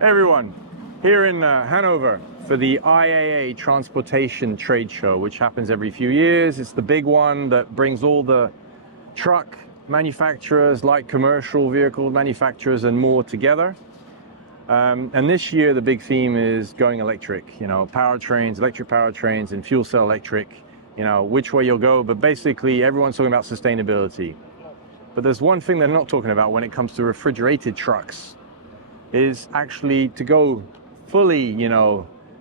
Everyone, here in Hanover for the IAA Transportation Trade Show, which happens every few years. It's the big one that brings all the truck manufacturers, light commercial vehicle manufacturers and more together. And this year the big theme is going electric, powertrains, electric powertrains and fuel cell electric, which way you'll go. But basically everyone's talking about sustainability. But there's one thing they're not talking about when it comes to refrigerated trucks, is actually to go fully,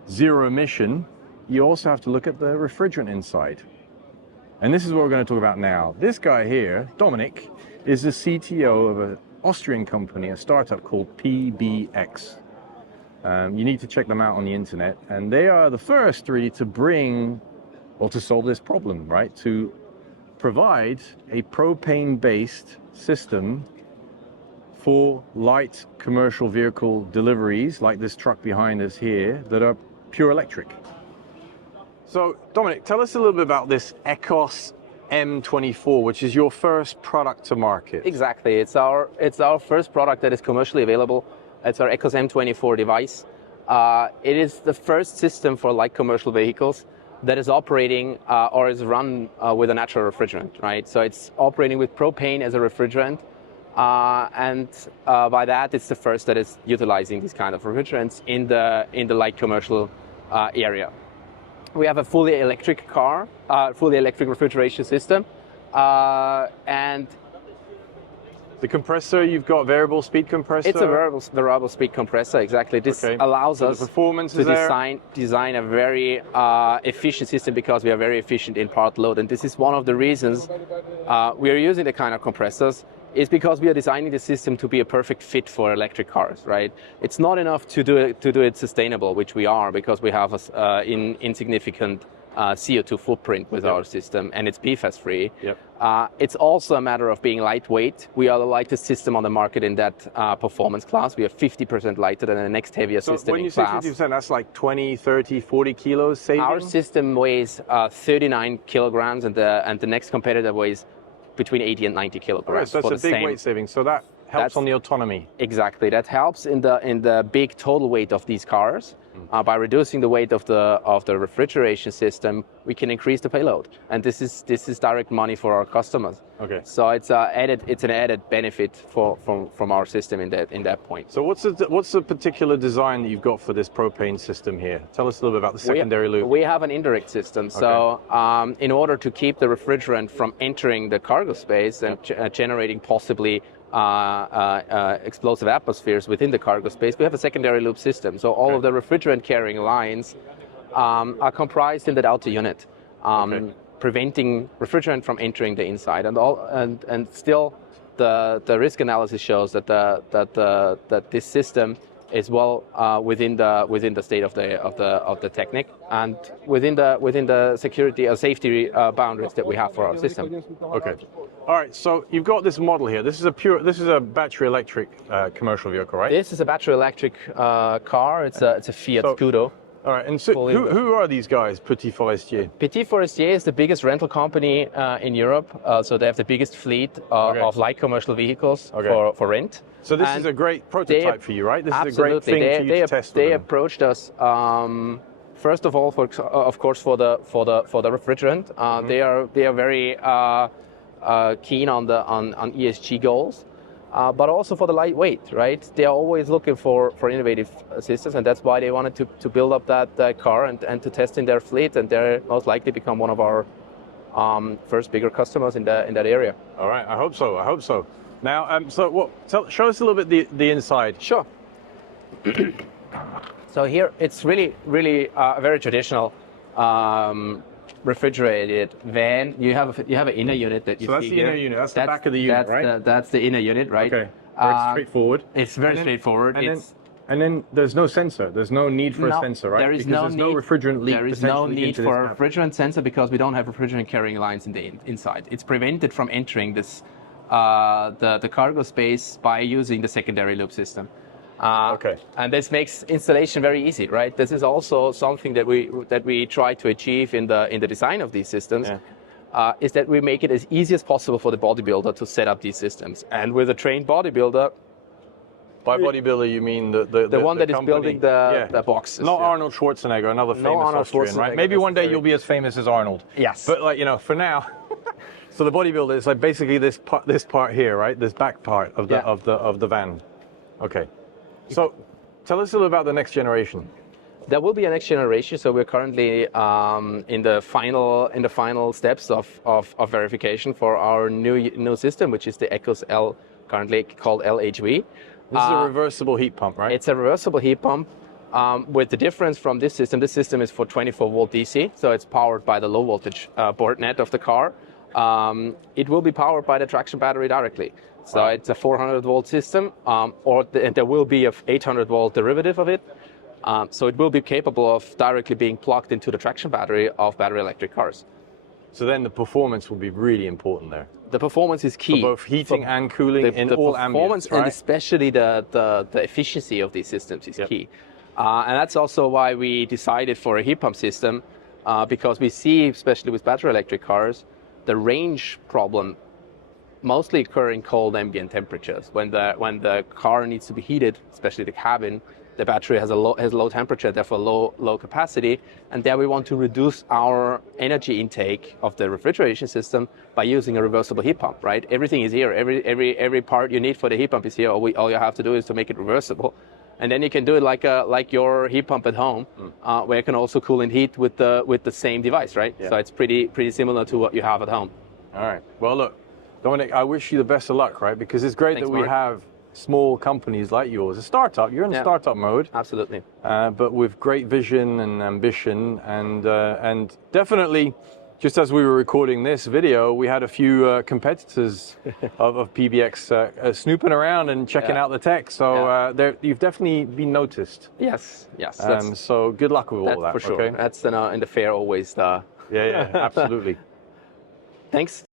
zero emission, you also have to look at the refrigerant inside. And this is what we're going to talk about now. This guy here, Dominik, is the CTO of an Austrian company, a startup called PBX. You need to check them out on the internet. And they are the first really to bring, or to solve this problem, right? To provide a propane-based system for light commercial vehicle deliveries, like this truck behind us here, that are pure electric. So, Dominik, tell us a little bit about this Ecos M24, which is your first product to market. Exactly, it's our first product that is commercially available. It's our Ecos M24 device. It is the first system for light commercial vehicles that is operating or is run with a natural refrigerant, right? So it's operating with propane as a refrigerant. And by that, it's the first that is utilizing these kind of refrigerants in the light commercial area. We have a fully electric car, fully electric refrigeration system, and the compressor, you've got variable speed compressor? It's a variable speed compressor, exactly. This allows us to design a very efficient system, because we are very efficient in part load. And this is one of the reasons we are using the kind of compressors, is because we are designing the system to be a perfect fit for electric cars, right? It's not enough to do it sustainable, which we are, because we have an insignificant CO2 footprint with our system, and it's PFAS free. It's also a matter of being lightweight. We are the lightest system on the market in that performance class. We are 50% lighter than the next heavier system in class. So when you say 50%, that's like 20, 30, 40 kilos saving? Our system weighs 39 kilograms, and the next competitor weighs between 80 and 90 kilograms. So that's a big weight saving. So that helps on the autonomy. Exactly. That helps in the big total weight of these cars. By reducing the weight of the refrigeration system, we can increase the payload, and this is direct money for our customers. Okay. So it's an added benefit from our system in that point. So what's the particular design that you've got for this propane system here? Tell us a little bit about the secondary loop. We have an indirect system. So in order to keep the refrigerant from entering the cargo space and generating possibly explosive atmospheres within the cargo space, we have a secondary loop system. So all of the refrigerant carrying lines are comprised in that outer unit, preventing refrigerant from entering the inside. And still, the risk analysis shows that this system is well within the state of the Technic, and within the security or safety boundaries that we have for our system. Okay. All right. So you've got this model here. This is a battery electric commercial vehicle, right? This is a battery electric car. It's a Fiat Scudo. All right. And so who are these guys, Petit Forestier? Petit Forestier is the biggest rental company in Europe. So they have the biggest fleet of light commercial vehicles for rent. So this is a great prototype for you, right? This is a great thing for you to test with them. They approached us first of all, of course, for the refrigerant. They are very keen on ESG goals. But also for the lightweight, right? They are always looking for innovative systems, and that's why they wanted to build up that car and to test in their fleet, and they're most likely become one of our first bigger customers in that area. All right, I hope so. Now, show us a little bit the inside. Sure. So here it's really a very traditional refrigerated van. You have an inner unit that you see. So that's the inner unit. That's the back of the unit, right? That's the inner unit, right? Okay. Very straightforward. It's very straightforward. And then there's no sensor. There's no need for a sensor, right? There's no refrigerant leak. There is no need for a refrigerant sensor, because we don't have refrigerant carrying lines in the inside. It's prevented from entering this the cargo space by using the secondary loop system. And this makes installation very easy, right? This is also something that we try to achieve in the design of these systems. Is that we make it as easy as possible for the bodybuilder to set up these systems. And with a trained bodybuilder, By bodybuilder, you mean the one that is company. building the boxes. Not Arnold Schwarzenegger, another famous Austrian, right? Maybe one day you'll be as famous as Arnold. Yes. But like, you know, for now, so the bodybuilder is like basically this part here, right? This back part of the van. Okay. So tell us a little about the next generation. There will be a next generation. So we're currently in the final steps of verification for our new system, which is the Ecos L, currently called LHV. This is a reversible heat pump, right? It's a reversible heat pump. With the difference from this system is for 24 volt DC, so it's powered by the low voltage board net of the car. It will be powered by the traction battery directly. So it's a 400 volt system, and there will be a 800 volt derivative of it. So it will be capable of directly being plugged into the traction battery of battery electric cars. So then the performance will be really important there. The performance is key. For both heating and cooling in all ambience, right? And especially the efficiency of these systems is key. And that's also why we decided for a heat pump system, because we see, especially with battery electric cars, the range problem mostly occur in cold ambient temperatures. When the car needs to be heated, especially the cabin, the battery has low temperature, therefore low capacity, and there we want to reduce our energy intake of the refrigeration system by using a reversible heat pump. Right? Everything is here. Every part you need for the heat pump is here. All you have to do is to make it reversible, and then you can do it like your heat pump at home, where you can also cool and heat with the same device. Right? Yeah. So it's pretty similar to what you have at home. All right. Well, look, Dominik, I wish you the best of luck. Right? Because it's great that we have small companies like yours, a startup. You're in startup mode. Absolutely. But with great vision and ambition, and definitely, just as we were recording this video, we had a few competitors of PBX snooping around and checking out the tech. So you've definitely been noticed. Yes. So good luck with all that. For sure. Okay? That's in the fair always. Yeah, absolutely. Thanks.